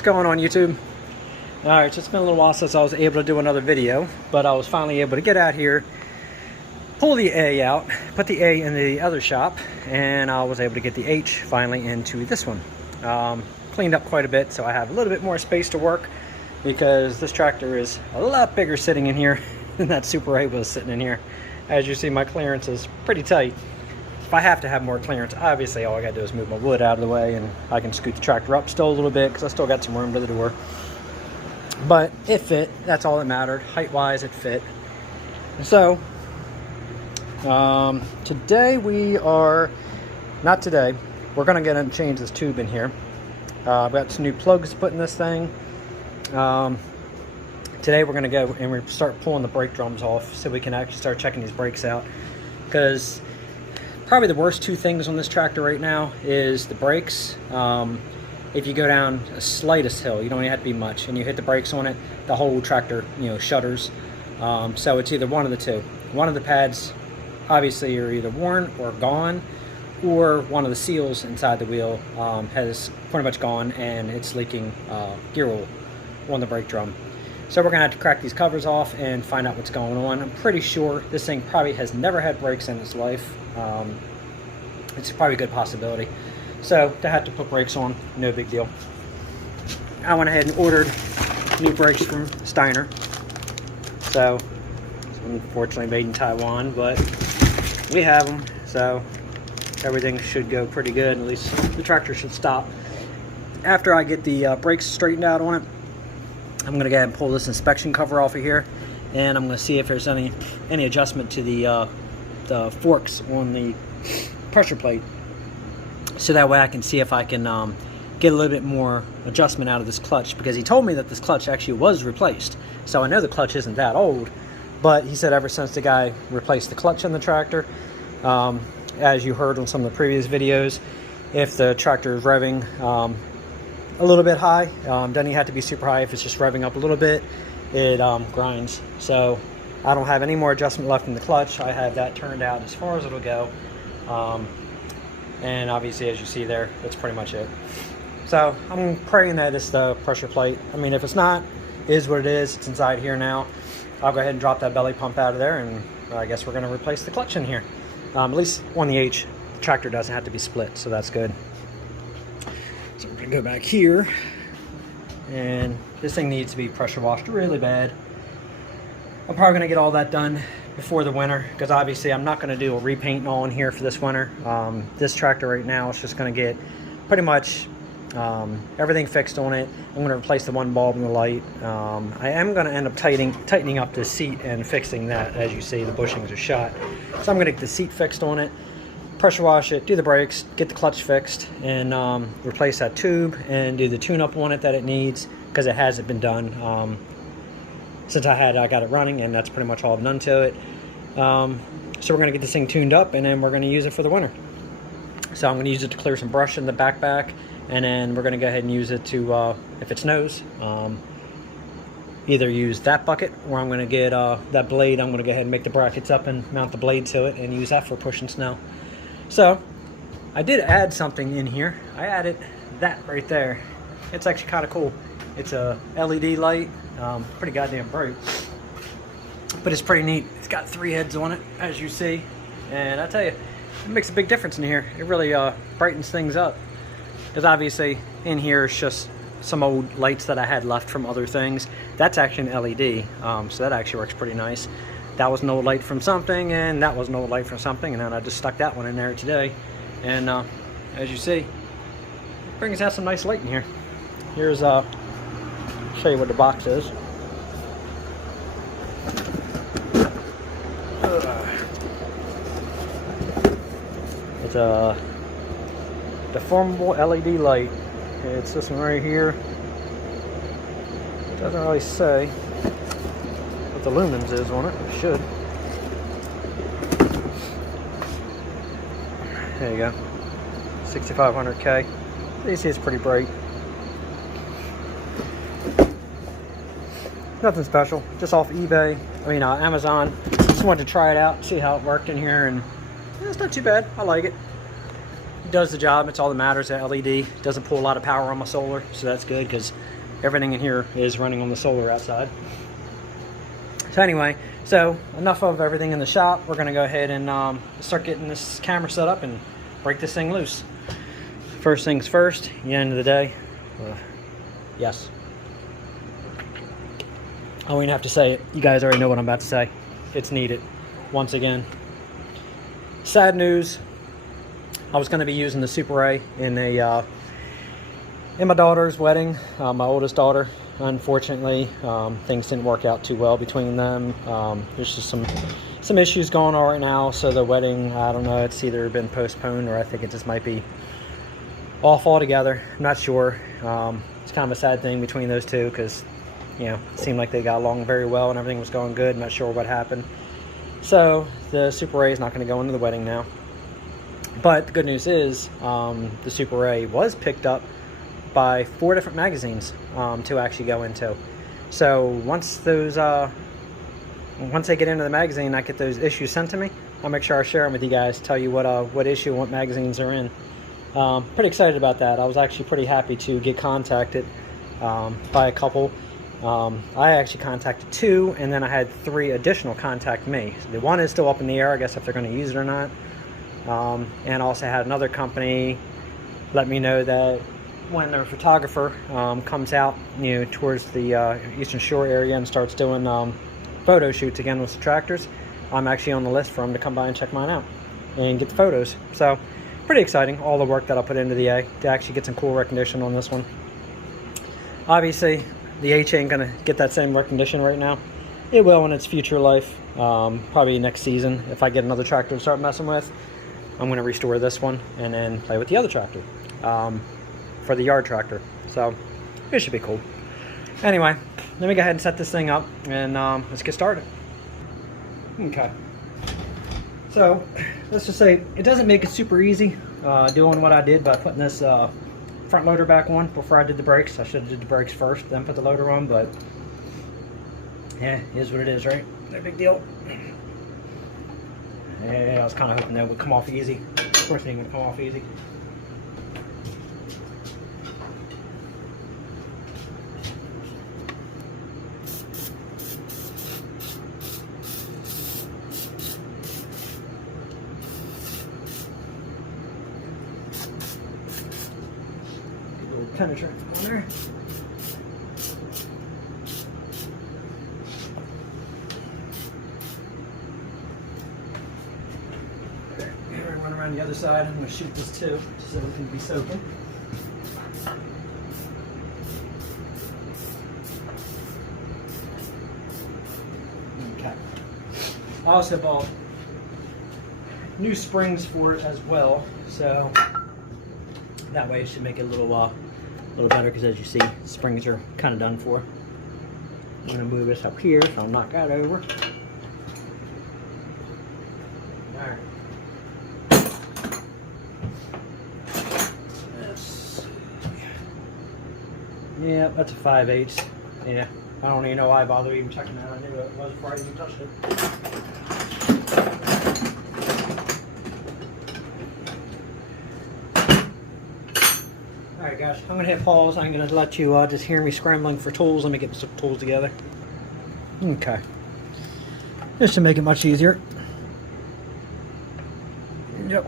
What's going on, YouTube? Alright, so it's been a little while since I was able to do another video, but I was finally able to get out here, pull the A out, put the A in the other shop, and I was able to get the H finally into this one. Cleaned up quite a bit, so I have a little bit more space to work, because this tractor is a lot bigger sitting in here than that Super A was sitting in here. As you see, my clearance is pretty tight. If I have to have more clearance, obviously all I gotta do is move my wood out of the way and I can scoot the tractor up still a little bit because I still got some room to the door. But it fit, that's all that mattered. Height-wise, it fit. So, today we're gonna get and change this tube in here. I've got some new plugs to put in this thing. Today we're gonna go and we start pulling the brake drums off so we can actually start checking these brakes out, because probably the worst two things on this tractor right now is the brakes. If you go down a slightest hill, you don't even have to be much, and you hit the brakes on it, the whole tractor, shudders. So it's either one of the two. One of the pads obviously are either worn or gone, or one of the seals inside the wheel has pretty much gone and it's leaking gear oil on the brake drum. So we're gonna have to crack these covers off and find out what's going on. I'm pretty sure this thing probably has never had brakes in its life. It's probably a good possibility. So to have to put brakes on, no big deal. I went ahead and ordered new brakes from Steiner. So it's unfortunately made in Taiwan, but we have them. So everything should go pretty good. At least the tractor should stop. After I get the brakes straightened out on it, I'm gonna go ahead and pull this inspection cover off of here, and I'm gonna see if there's any adjustment to the forks on the pressure plate, so that way I can see if I can get a little bit more adjustment out of this clutch, because he told me that this clutch actually was replaced. So I know the clutch isn't that old, but he said ever since the guy replaced the clutch in the tractor, as you heard on some of the previous videos, if the tractor is revving a little bit high, doesn't even have to be super high. If it's just revving up a little bit, it grinds. So I don't have any more adjustment left in the clutch. I have that turned out as far as it'll go. And obviously, as you see there, that's pretty much it. So I'm praying that it's the pressure plate. I mean, if it's not, it is what it is. It's inside here now. I'll go ahead and drop that belly pump out of there, and I guess we're gonna replace the clutch in here. At least on the H, the tractor doesn't have to be split, so that's good. So we're gonna go back here, and this thing needs to be pressure washed really bad. I'm probably gonna get all that done before the winter, because obviously I'm not going to do a repaint all in here for this winter. This tractor right now is just going to get pretty much everything fixed on it. I'm going to replace the one bulb in the light. I am going to end up tightening up the seat and fixing that. As you see, the bushings are shot, so I'm going to get the seat fixed on it, pressure wash it, do the brakes, get the clutch fixed, and replace that tube and do the tune-up on it that it needs, because it hasn't been done since I got it running, and that's pretty much all I've done to it. So we're going to get this thing tuned up, and then we're going to use it for the winter. So I'm going to use it to clear some brush in the back, and then we're going to go ahead and use it to, if it snows, either use that bucket, or I'm going to get that blade. I'm going to go ahead and make the brackets up and mount the blade to it and use that for pushing snow. So I did add something in here. I added that right there. It's actually kind of cool. It's a LED light. Pretty goddamn bright, but it's pretty neat. It's got 3 heads on it, as you see, and I tell you, it makes a big difference in here. It really brightens things up, because obviously in here is just some old lights that I had left from other things. That's actually an LED, so that actually works pretty nice. That was an old light from something, and that was an old light from something, and then I just stuck that one in there today, and as you see, it brings out some nice light in here. Here's show you what the box is. It's the Farmall LED light. It's this one right here. It doesn't really say what the lumens is on it. It should. There you go. 6500K. You see it's pretty bright. Nothing special, just off eBay. Amazon. Just wanted to try it out, see how it worked in here, and it's not too bad. I like it. it does the job. It's all that matters. The LED doesn't pull a lot of power on my solar, so that's good because everything in here is running on the solar outside. So anyway, so enough of everything in the shop. We're gonna go ahead and start getting this camera set up and break this thing loose. First things first, at the end of the day, yes. I don't even have to say it. You guys already know what I'm about to say. It's needed, once again. Sad news. I was gonna be using the Super A in my daughter's wedding, my oldest daughter. Unfortunately, things didn't work out too well between them. There's just some issues going on right now, so the wedding, I don't know, it's either been postponed or I think it just might be off altogether. I'm not sure. It's kind of a sad thing between those two because, you know, it seemed like they got along very well and everything was going good. I'm not sure what happened. So the Super A is not going to go into the wedding now. But the good news is the Super A was picked up by 4 different magazines to actually go into. So once those once they get into the magazine, I get those issues sent to me. I'll make sure I share them with you guys, tell you what issue and what magazines are in. Pretty excited about that. I was actually pretty happy to get contacted by a couple. I actually contacted 2, and then I had 3 additional contact me. So the one is still up in the air, I guess, if they're going to use it or not. And also had another company let me know that when their photographer comes out, you know, towards the Eastern Shore area and starts doing photo shoots again with the tractors, I'm actually on the list for them to come by and check mine out and get the photos. So pretty exciting, all the work that I put into the A to actually get some cool recognition on this one. Obviously, the H ain't gonna get that same recognition right now. It will in its future life, probably next season. If I get another tractor to start messing with, I'm gonna restore this one and then play with the other tractor. For the yard tractor, so it should be cool. Anyway, let me go ahead and set this thing up and let's get started. Okay, so let's just say it doesn't make it super easy doing what I did by putting this front loader back on before I did the brakes. I should have did the brakes first, then put the loader on, but yeah, it is what it is, right? No big deal. Yeah, I was kind of hoping that would come off easy. Of course it ain't gonna come off easy. Penetrate on there. Here, run around the other side. I'm going to shoot this too, so it can be soaking. Okay. I also bought new springs for it as well, so that way it should make it a little better, because as you see, springs are kind of done for. I'm going to move this up here so I'll knock that over. Alright. Yeah, that's a 5/8. Yeah, I don't even know why I bothered even checking that. I knew it was before I even touched it. Alright guys, I'm going to hit pause. I'm going to let you just hear me scrambling for tools. Let me get some tools together. Okay. This should make it much easier. Yep.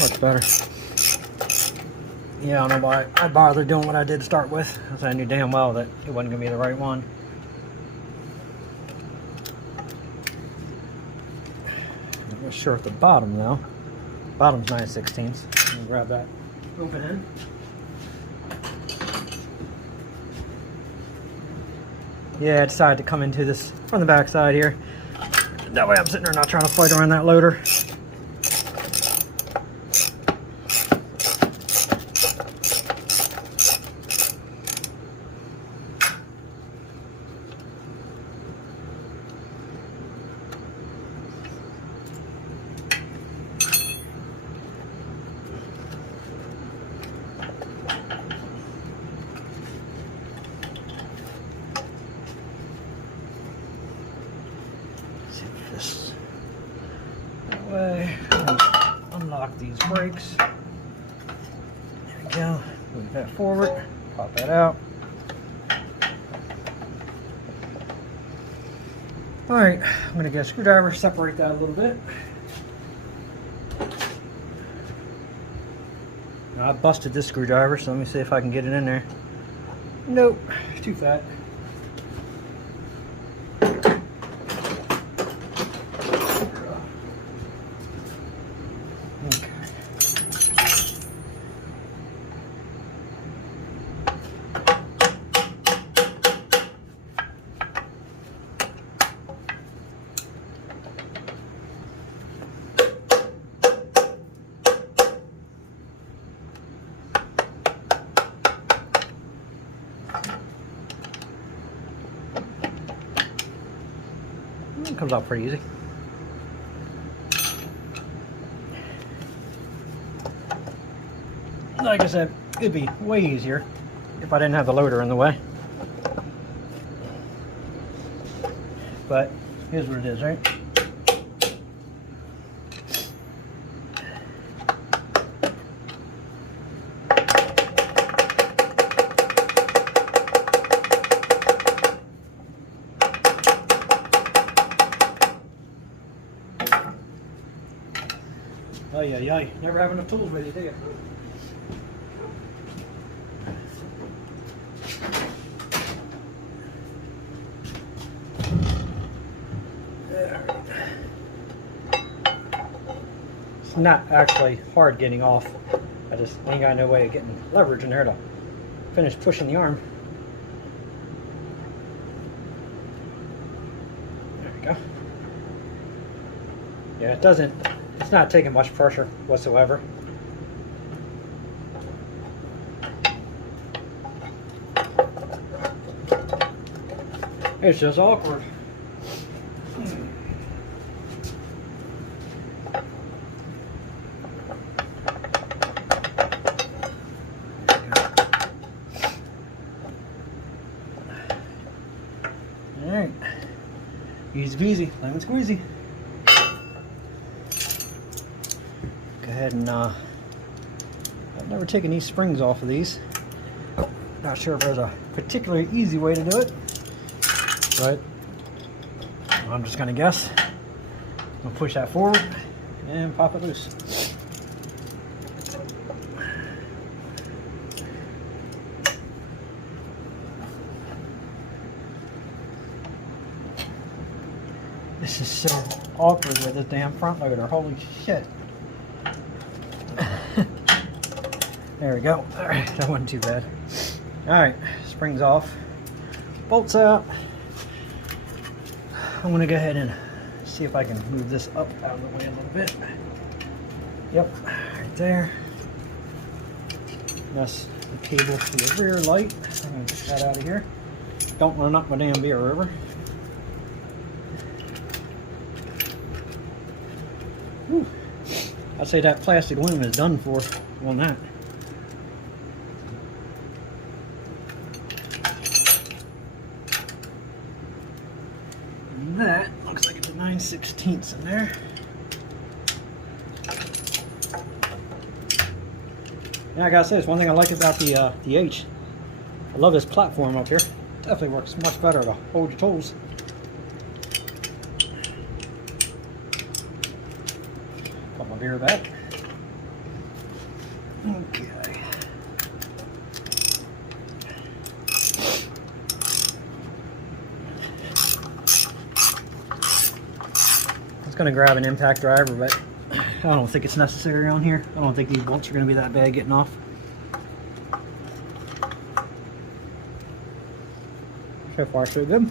Much better. Yeah, I don't know why I bothered doing what I did to start with, because I knew damn well that it wasn't going to be the right one. I'm not sure at the bottom though. Bottom's 9/16. Let me grab that. Open in. Yeah, I decided to come into this from the back side here. That way I'm sitting there not trying to fight around that loader. lock these brakes. There we go. Move that forward. Pop that out. Alright, I'm going to get a screwdriver, separate that a little bit. Now, I busted this screwdriver, so let me see if I can get it in there. Nope, it's too fat. It comes out pretty easy. Like I said, it'd be way easier if I didn't have the loader in the way. But here's what it is, right? Oh yeah, never have enough tools with you, do you? It's not actually hard getting off. I just ain't got no way of getting leverage in there to finish pushing the arm. There we go. Yeah, it's not taking much pressure whatsoever. It's just awkward. Alright. Easy peasy, lemon squeezy. Go ahead and I've never taken these springs off of these. Not sure if there's a particularly easy way to do it, but I'm just gonna guess. I'll push that forward and pop it loose. This is so awkward with this damn front loader. Holy shit. There we go. Alright, that wasn't too bad. Alright, springs off. Bolts out. I'm going to go ahead and see if I can move this up out of the way a little bit. Yep, right there. That's the cable for the rear light. I'm going to get that out of here. Don't want to knock my damn beer over. Whew. I'd say that plastic loom is done for on that. And that looks like it's a 9/16 in there. Yeah, I gotta say, it's one thing I like about the H. I love this platform up here. Definitely works much better to hold your tools. Put my beer back. Okay. I was going to grab an impact driver, but I don't think it's necessary on here. I don't think these bolts are going to be that bad getting off. So far, so good.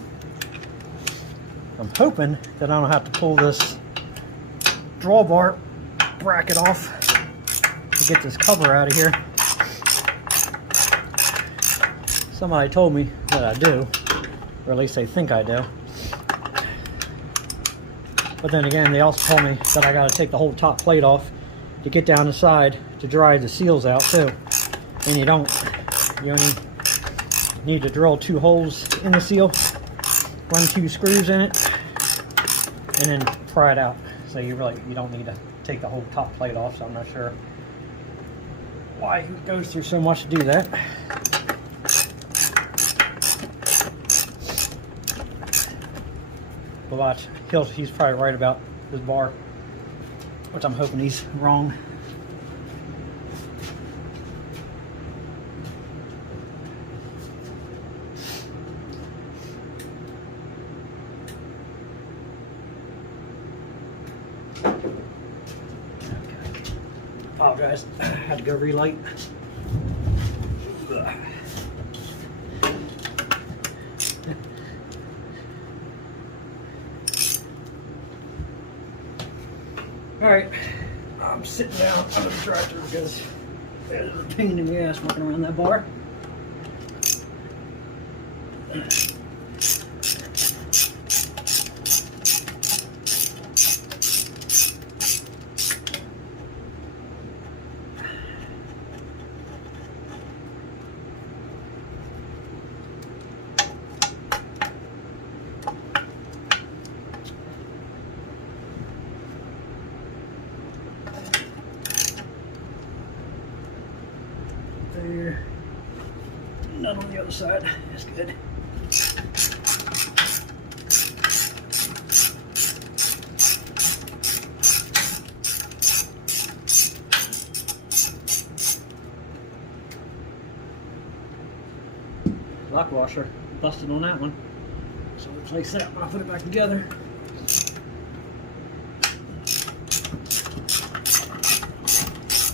I'm hoping that I don't have to pull this drawbar bracket off to get this cover out of here. Somebody told me that I do, or at least they think I do. But then again, they also told me that I got to take the whole top plate off to get down the side to dry the seals out too. And you don't. You only need to drill 2 holes in the seal, run 2 screws in it, and then pry it out. so you don't need to take the whole top plate off, so I'm not sure why he goes through so much to do that. But watch, he's probably right about this bar, which I'm hoping he's wrong. Apologize, I had to go relight. Alright, I'm sitting down under the tractor because it's a pain in the ass working around that bar. There. None on the other side. That's good. Lock washer busted on that one, so we'll replace that when I put it back together.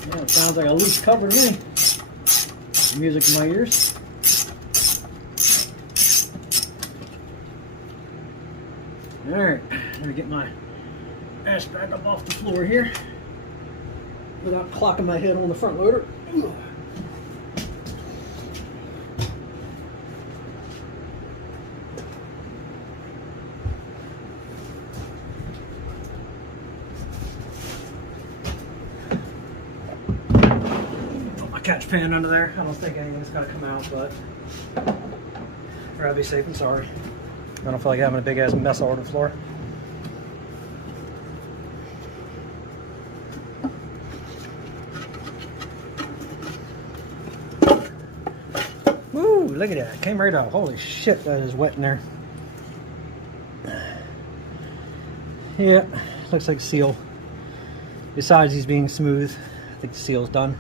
Yeah, it sounds like a loose cover to me. Music in my ears. Alright, let me get my ash back up off the floor here without clocking my head on the front loader. Catch pan under there. I don't think anything's gonna come out, but I'd rather be safe than sorry. I don't feel like having a big ass mess all over the floor. Woo! Look at that. It came right out. Holy shit, that is wet in there. Yeah, looks like seal. Besides these being smooth, I think the seal's done.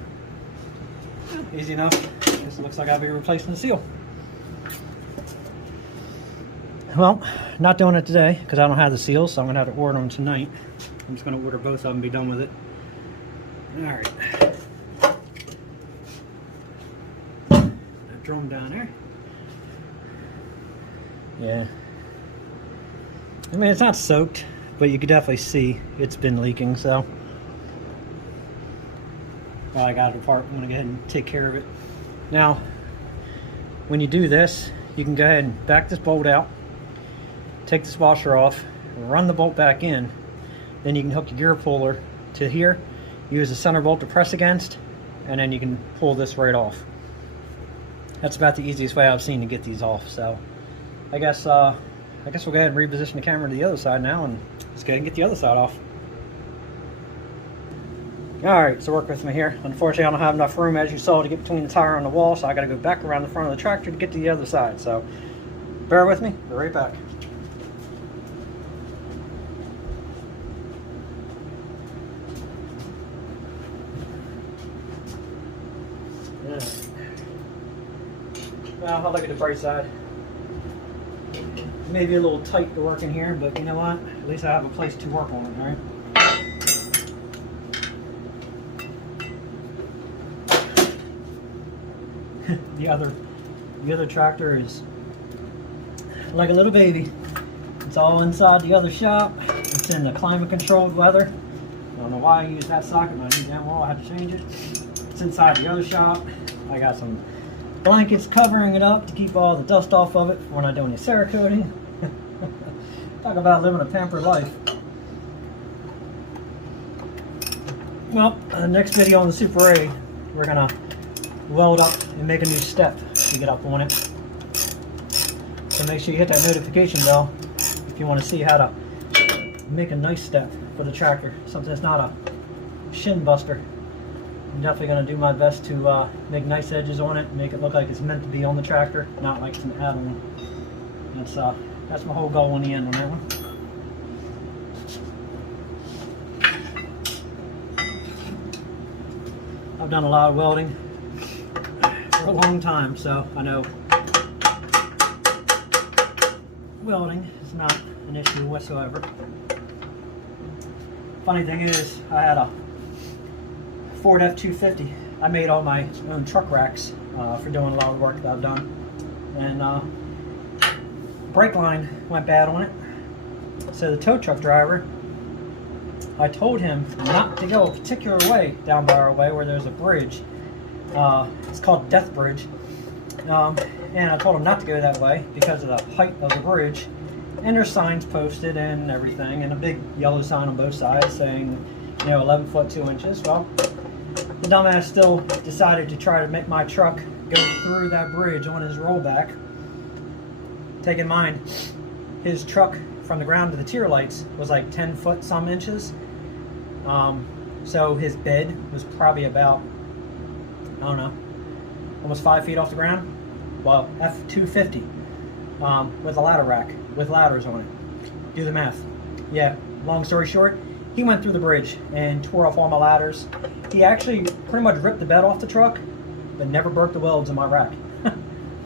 Easy enough. Guess it looks like I'll be replacing the seal. Well, not doing it today because I don't have the seals, so I'm going to have to order them tonight. I'm just going to order both of them and be done with it. Alright. That drum down there. Yeah. I mean, it's not soaked, but you can definitely see it's been leaking, so well, I got it apart. I'm going to go ahead and take care of it. Now, when you do this, you can go ahead and back this bolt out, take this washer off, run the bolt back in, then you can hook your gear puller to here, use the center bolt to press against, and then you can pull this right off. That's about the easiest way I've seen to get these off. So I guess we'll go ahead and reposition the camera to the other side now, and let's go ahead and get the other side off. Alright, so work with me here. Unfortunately, I don't have enough room, as you saw, to get between the tire and the wall, so I got to go back around the front of the tractor to get to the other side. So bear with me, be right back. Well, I'll look at the bright side. Maybe a little tight to work in here, but you know what? At least I have a place to work on it, right? The other tractor is like a little baby. It's all inside the other shop. It's in the climate controlled weather. I don't know why I use that socket, but I knew damn well I had to change it. It's inside the other shop. I got some blankets covering it up to keep all the dust off of it for when I do any Cerakoting. Talk about living a pampered life. Well, in the next video on the Super A, we're gonna weld up and make a new step to get up on it. So make sure you hit that notification bell if you want to see how to make a nice step for the tractor. Something that's not a shin buster. I'm definitely going to do my best to make nice edges on it, make it look like it's meant to be on the tractor, not like it's an add-on. That's my whole goal in the end on that one. I've done a lot of welding for a long time, so I know welding is not an issue whatsoever. Funny thing is, I had a Ford F-250. I made all my own truck racks for doing a lot of the work that I've done. And brake line went bad on it. So the tow truck driver, I told him not to go a particular way down by our way where there's a bridge. It's called Death Bridge. And I told him not to go that way because of the height of the bridge. And there's signs posted and everything, and a big yellow sign on both sides saying, 11 foot 2 inches. Well, the dumbass still decided to try to make my truck go through that bridge on his rollback. Take in mind, his truck from the ground to the tier lights was like 10 foot some inches. So his bed was probably about, I don't know, almost 5 feet off the ground. Well, F-250 with a ladder rack with ladders on it. Do the math. Yeah, long story short, he went through the bridge and tore off all my ladders. He actually pretty much ripped the bed off the truck, but never broke the welds in my rack.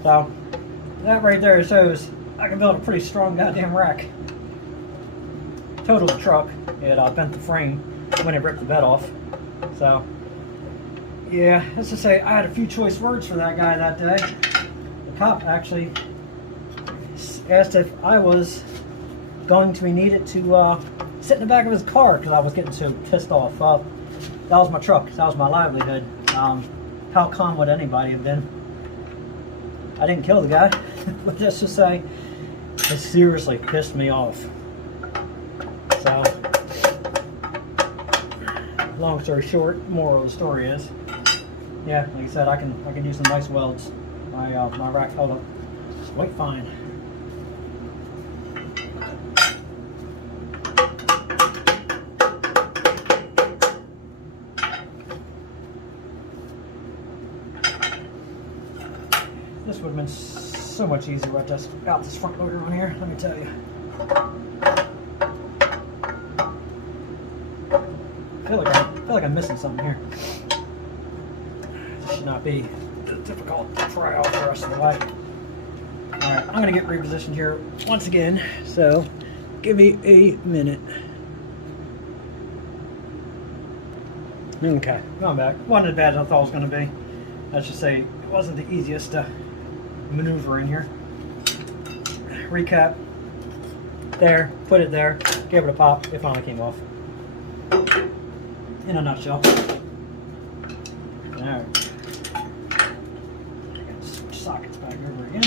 So that right there shows I can build a pretty strong goddamn rack. Totaled the truck. It bent the frame when it ripped the bed off. So yeah, let's just say I had a few choice words for that guy that day. The cop actually asked if I was going to be needed to sit in the back of his car because I was getting so pissed off. That was my truck. That was my livelihood. How calm would anybody have been? I didn't kill the guy, but let's just say it seriously pissed me off. So, long story short, moral of the story is, yeah, like I said, I can use some nice welds. My rack held up quite fine. This would have been so much easier with just out this front loader on here, let me tell you. I feel like I'm missing something here. This should not be difficult to pry off the rest of the way. Alright, I'm going to get repositioned here once again, so give me a minute. Okay, going back. Wasn't as bad as I thought it was going to be. Let's just say it wasn't the easiest to maneuver in here. Recap. There, put it there, gave it a pop, it finally came off. In a nutshell. Alright. Switch sockets back over again.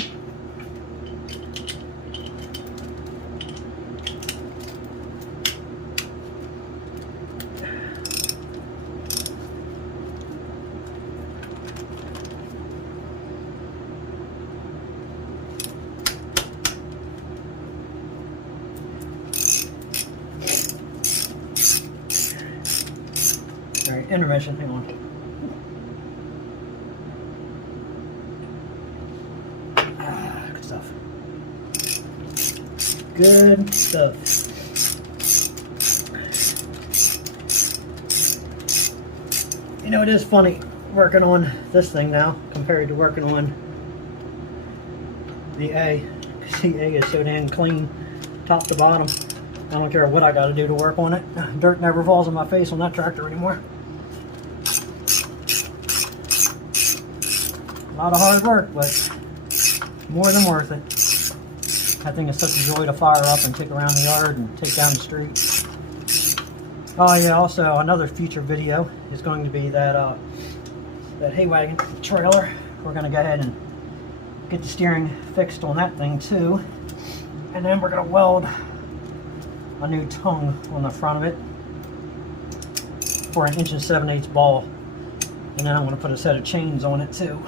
Alright, intermission, hang on. Good stuff. Good stuff. It is funny working on this thing now compared to working on the A. Because the A is so damn clean, top to bottom. I don't care what I got to do to work on it. Dirt never falls on my face on that tractor anymore. A lot of hard work, but more than worth it. That thing is such a joy to fire up and take around the yard and take down the street. Oh yeah, also another future video is going to be that hay wagon trailer. We're going to go ahead and get the steering fixed on that thing too. And then we're going to weld a new tongue on the front of it for an 1 7/8" ball. And then I'm going to put a set of chains on it too.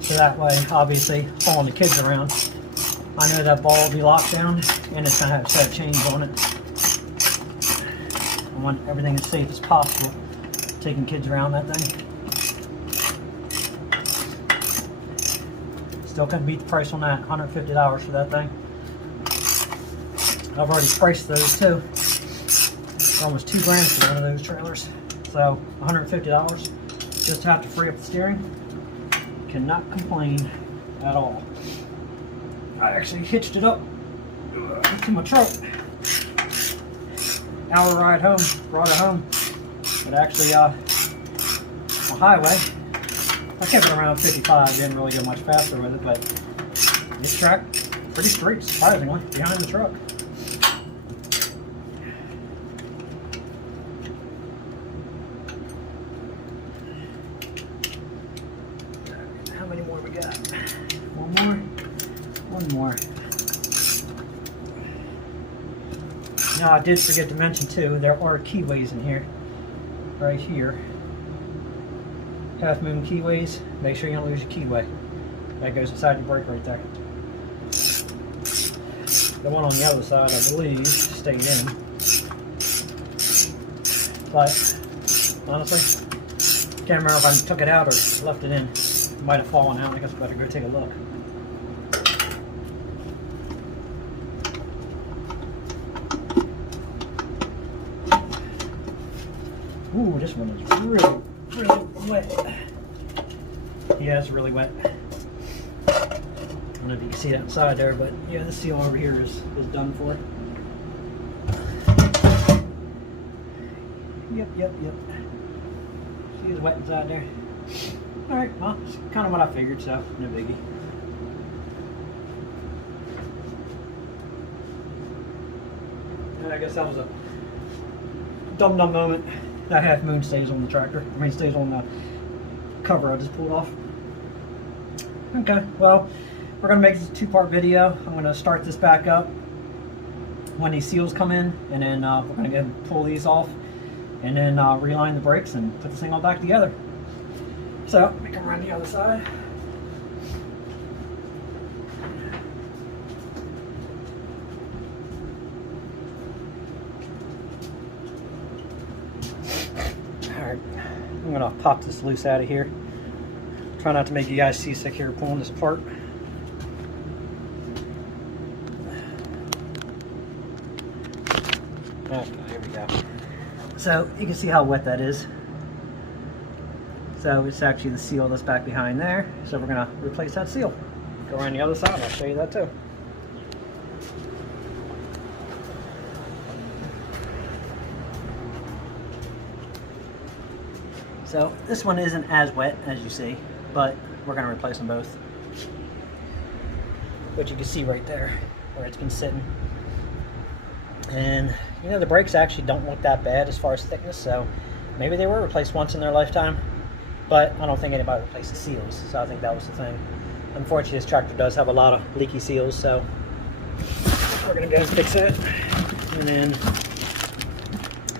So that way, obviously, following the kids around, I know that ball will be locked down and it's going to have a set of chains on it. want everything as safe as possible. Taking kids around that thing. Still couldn't beat the price on that. $150 for that thing. I've already priced those too. Almost $2 for one of those trailers. So $150 just to have to free up the steering. Cannot complain at all. I actually hitched it up to my truck. Hour ride home, brought it home. But actually, on the highway, I kept it around 55. Didn't really go much faster with it, but this track pretty straight, surprisingly, behind the truck. How many more we got? One more. One more. Now I did forget to mention too, there are keyways in here. Right here. Half moon keyways. Make sure you don't lose your keyway. That goes inside your brake right there. The one on the other side, I believe, stayed in. But honestly, can't remember if I took it out or left it in. It might have fallen out. I guess I better go take a look. Ooh, this one is really, really wet. Yeah, it's really wet. I don't know if you can see it outside there, but yeah, the seal over here is done for. Yep. See, it's wet inside there. Alright, well, it's kind of what I figured, so no biggie. And I guess that was a dumb moment. That half moon stays on the tractor. I mean, stays on the cover I just pulled off. Okay, well, we're going to make this a two-part video. I'm going to start this back up when these seals come in, and then we're going to go and pull these off, and then reline the brakes and put this thing all back together. So, let me come around the other side. Alright, I'm going to pop this loose out of here. Try not to make you guys seasick here pulling this apart. Okay, here we go. So, you can see how wet that is. So, it's actually the seal that's back behind there. So, we're going to replace that seal. Go around the other side, I'll show you that too. So this one isn't as wet as you see, but we're going to replace them both. But you can see right there where it's been sitting. And you know, the brakes actually don't look that bad as far as thickness, so maybe they were replaced once in their lifetime, but I don't think anybody replaced the seals, so I think that was the thing. Unfortunately, this tractor does have a lot of leaky seals, so we're going to go and fix it. And then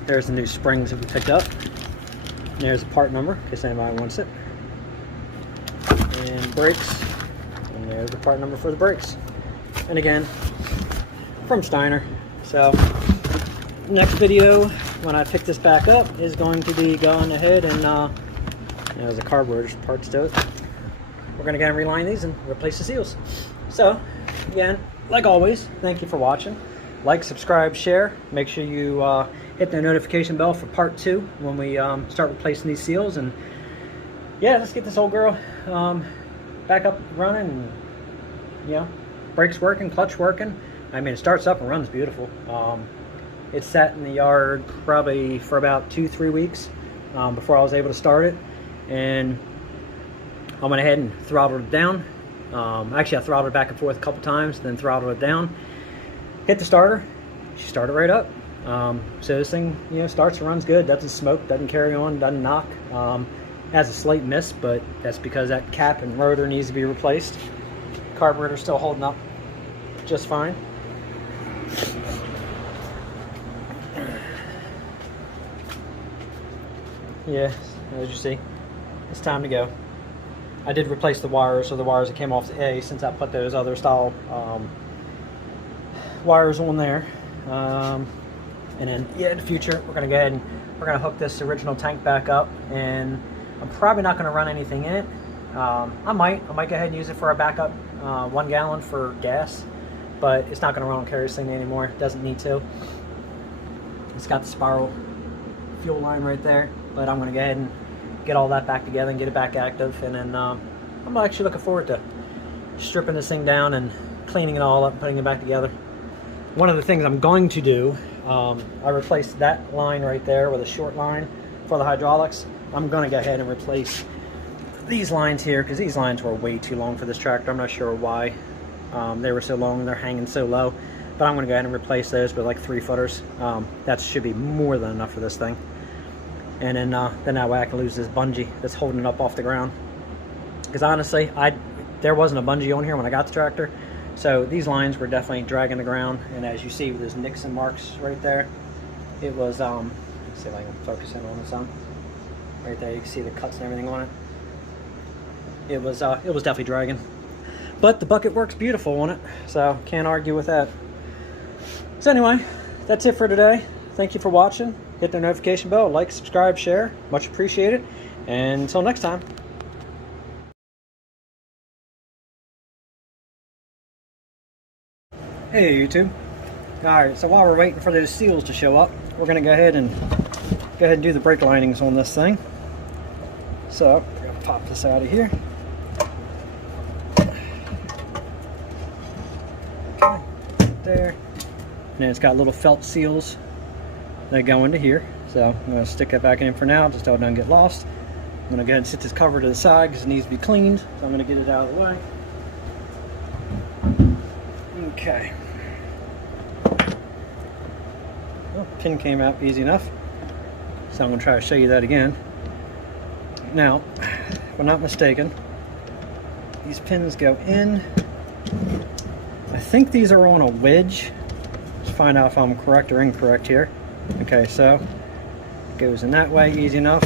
there's the new springs that we picked up. There's a part number, in case anybody wants it. And brakes. And there's the part number for the brakes. And again, from Steiner. So, next video, when I pick this back up, is going to be going ahead and, there's a carburetor parts to it. We're going to go and reline these and replace the seals. So, again, like always, thank you for watching. Like, subscribe, share. Make sure you hit the notification bell for part 2 when we start replacing these seals. And yeah, let's get this old girl back up running. And, you know, brakes working, clutch working. I mean, it starts up and runs beautiful. It sat in the yard probably for about 2-3 weeks before I was able to start it. And I went ahead and throttled it down. Actually, I throttled it back and forth a couple times, then throttled it down. Hit the starter, she started right up. So this thing, you know, starts and runs good, doesn't smoke, doesn't carry on, doesn't knock. Has a slight miss, but that's because that cap and rotor needs to be replaced. Carburetor's still holding up just fine. Yeah, as you see, it's time to go. I did replace the wires, so the wires that came off the A, since I put those other style wires on there. And then, yeah, in the future, we're gonna go ahead and we're gonna hook this original tank back up, and I'm probably not gonna run anything in it. I might go ahead and use it for a backup 1 gallon for gas, but it's not gonna run on kerosene anymore. It doesn't need to. It's got the spiral fuel line right there, but I'm gonna go ahead and get all that back together and get it back active, and then I'm actually looking forward to stripping this thing down and cleaning it all up and putting it back together. One of the things I'm going to do, I replaced that line right there with a short line for the hydraulics. I'm going to go ahead and replace these lines here, because these lines were way too long for this tractor. I'm not sure why they were so long and they're hanging so low, but I'm going to go ahead and replace those with like 3-footers. That should be more than enough for this thing. And then that way I can lose this bungee that's holding it up off the ground. Because honestly, there wasn't a bungee on here when I got the tractor, so these lines were definitely dragging the ground. And as you see with those nicks and marks right there, it was let's see if I can focus in on some. Right there, you can see the cuts and everything on it. It was definitely dragging, but the bucket works beautiful on it, so can't argue with that. So anyway, that's it for today. Thank you for watching. Hit the notification bell, like, subscribe, share, much appreciated, and until next time. Hey YouTube. Alright, so while we're waiting for those seals to show up, we're going to go ahead and do the brake linings on this thing. So we're going to pop this out of here. Okay, there. And then it's got little felt seals that go into here. So I'm going to stick that back in for now, just so it doesn't get lost. I'm going to go ahead and set this cover to the side because it needs to be cleaned. So I'm going to get it out of the way. Okay. Well, pin came out easy enough, so I'm going to try to show you that again. Now, if I'm not mistaken, these pins go in. I think these are on a wedge. Let's find out if I'm correct or incorrect here. Okay, so it goes in that way, easy enough.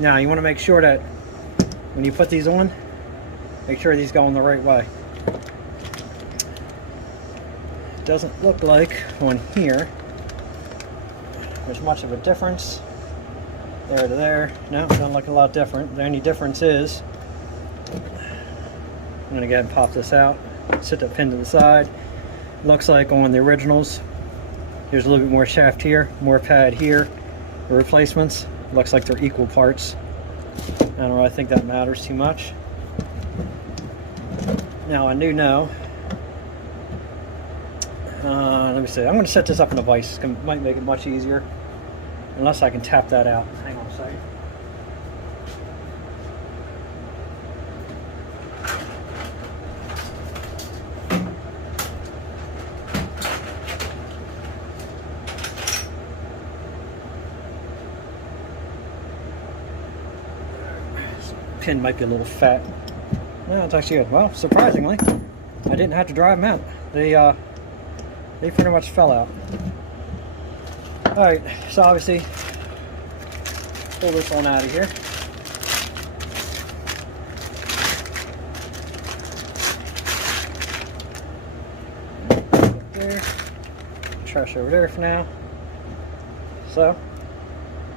Now you want to make sure that when you put these on, make sure these go in the right way. Doesn't look like on here there's much of a difference there to there. No, doesn't look a lot different. The only difference is I'm going to go ahead and pop this out, set the pin to the side. Looks like on the originals there's a little bit more shaft here, more pad here. The replacements looks like they're equal parts. I don't really think that matters too much. Now I do know, let me see, I'm going to set this up in a vise. It might make it much easier, unless I can tap that out. Hang on a second. Pin might be a little fat. Well, it's actually good. Well, surprisingly, I didn't have to drive them out. They pretty much fell out. Alright, so obviously, pull this one out of here. There. Trash over there for now. So,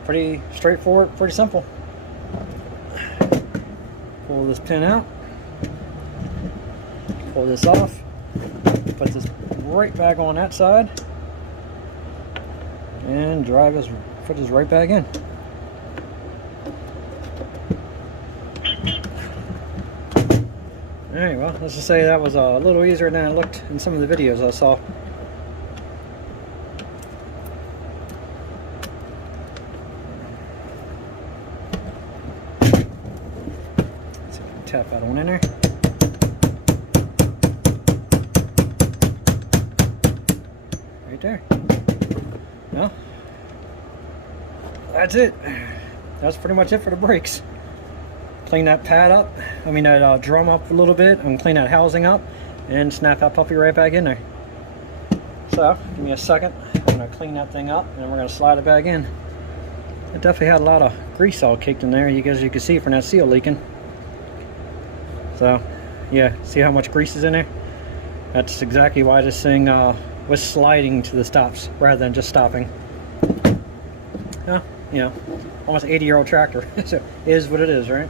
pretty straightforward, pretty simple. Pull this pin out, pull this off, put this right back on that side, and drive this, put this right back in. Alright, well, let's just say that was a little easier than it looked in some of the videos I saw. Tap that one in there. Right there. Well, that's it. That's pretty much it for the brakes. Clean that pad up, that drum up a little bit, and clean that housing up, and snap that puppy right back in there. So, give me a second. I'm going to clean that thing up, and then we're going to slide it back in. It definitely had a lot of grease all caked in there, as you can see from that seal leaking. So, yeah, see how much grease is in there? That's exactly why this thing was sliding to the stops rather than just stopping. You know, almost 80-year-old tractor. So it is what it is, right?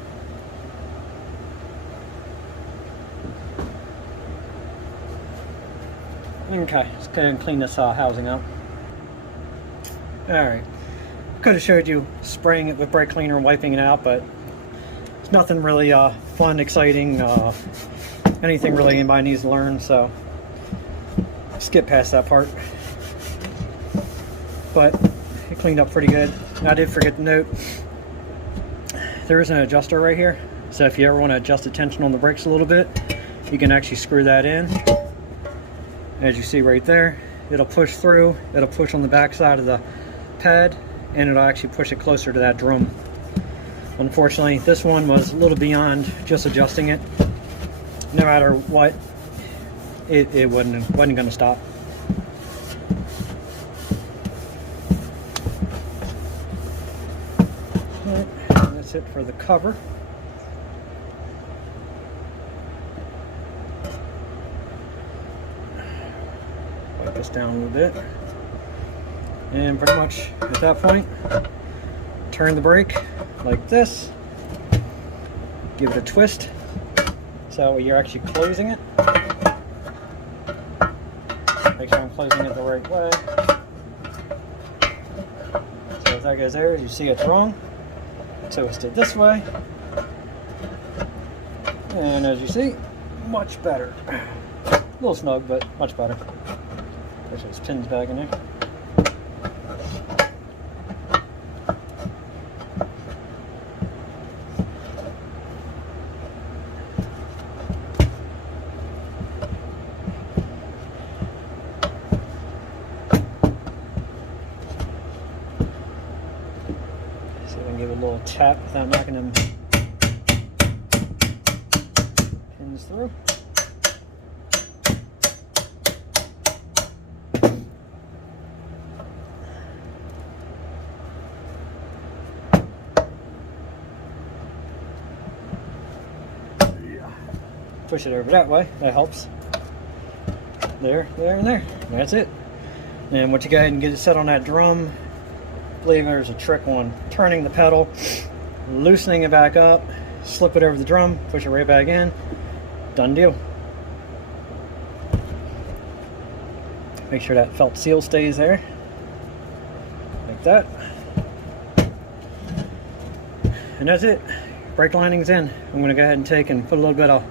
Okay, let's go ahead and clean this housing up. Alright, could have showed you spraying it with brake cleaner and wiping it out, but it's nothing really fun, exciting, anything really anybody needs to learn, so skip past that part. But it cleaned up pretty good. I did forget to note, there is an adjuster right here, so if you ever want to adjust the tension on the brakes a little bit, you can actually screw that in. As you see right there, it'll push through, it'll push on the back side of the pad, and it'll actually push it closer to that drum. Unfortunately, this one was a little beyond just adjusting it. No matter what, it wasn't going to stop. Alright, that's it for the cover. Wipe this down a little bit, and pretty much at that point, turn the brake like this, give it a twist so you're actually closing it. Make sure I'm closing it the right way. So if that goes there, you see it's wrong, twist it this way, and as you see, much better. A little snug, but much better. Push those pins back in there. See if I can give it a little tap without knocking them pins through. Push it over that way, that helps. There, there, and there. That's it. And once you go ahead and get it set on that drum, I believe there's a trick on turning the pedal, loosening it back up, slip it over the drum, push it right back in. Done deal. Make sure that felt seal stays there. Like that. And that's it. Brake lining's in. I'm going to go ahead and take and put a little bit of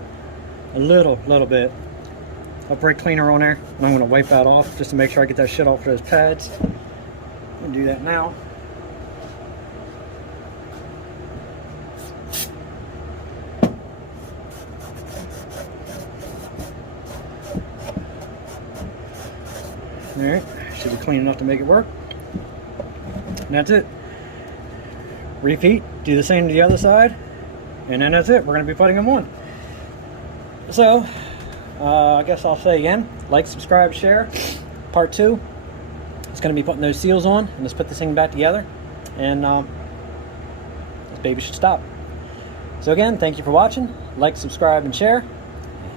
brake cleaner on there, and I'm going to wipe that off just to make sure I get that shit off those pads. I'm going to do that now. Alright, should be clean enough to make it work. And that's it. Repeat, do the same to the other side, and then that's it. We're going to be putting them on. So, I guess I'll say again, like, subscribe, share. Part 2, it's going to be putting those seals on, and let's put this thing back together, and this baby should stop. So again, thank you for watching. Like, subscribe, and share.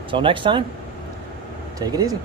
Until next time, take it easy.